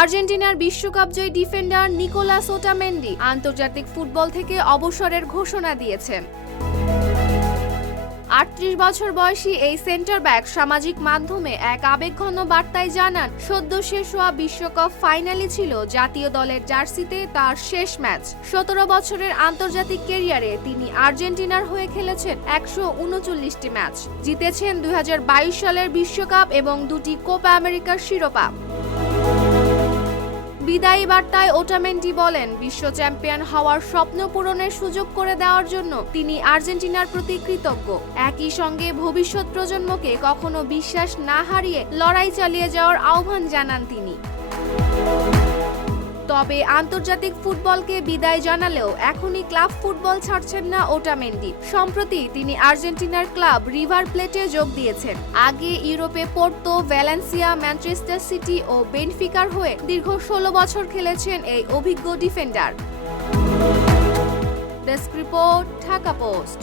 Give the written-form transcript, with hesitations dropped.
আর্জেন্টিনার বিশ্বকাপ জয়ী defender Nicolas Otamendi আন্তর্জাতিক ফুটবল থেকে অবসরের ঘোষণা দিয়েছেন। ৩৮ বছর বয়সী এই সেন্টার ব্যাক সামাজিক মাধ্যমে এক আবেগঘন বার্তায় জানান, সদ্য শেষ হওয়া বিশ্বকাপ ফাইনালই ছিল জাতীয় দলের জার্সিতে তার শেষ ম্যাচ। ১৭ বছরের আন্তর্জাতিক ক্যারিয়ারে তিনি আর্জেন্টিনার হয়ে খেলেছেন ১৩৯টি ম্যাচ, জিতেছেন ২০২২ সালের বিশ্বকাপ এবং ২টি কোপা আমেরিকার শিরোপা। বিদায়ী বার্তায় ওটামেন্ডি বলেন, বিশ্ব চ্যাম্পিয়ন হওয়ার স্বপ্ন পূরণের সুযোগ করে দেওয়ার জন্য তিনি আর্জেন্টিনার প্রতি কৃতজ্ঞ। একই সঙ্গে ভবিষ্যৎ প্রজন্মকে কখনো বিশ্বাস না হারিয়ে লড়াই চালিয়ে যাওয়ার আহ্বান জানান তিনি। তবে আন্তর্জাতিক ফুটবলকে বিদায় জানালেও এখনই ক্লাব ফুটবল ছাড়ছেন না ওটামেন্ডি। সম্প্রতি তিনি আর্জেন্টিনার ক্লাব রিভার প্লেটে যোগ দিয়েছেন। আগে ইউরোপে পোর্তো, ভ্যালেন্সিয়া, ম্যানচেস্টার সিটি ও বেনফিকার হয়ে দীর্ঘ ১৬ বছর খেলেছেন এই অভিজ্ঞ defender. Desk report, Dhaka post.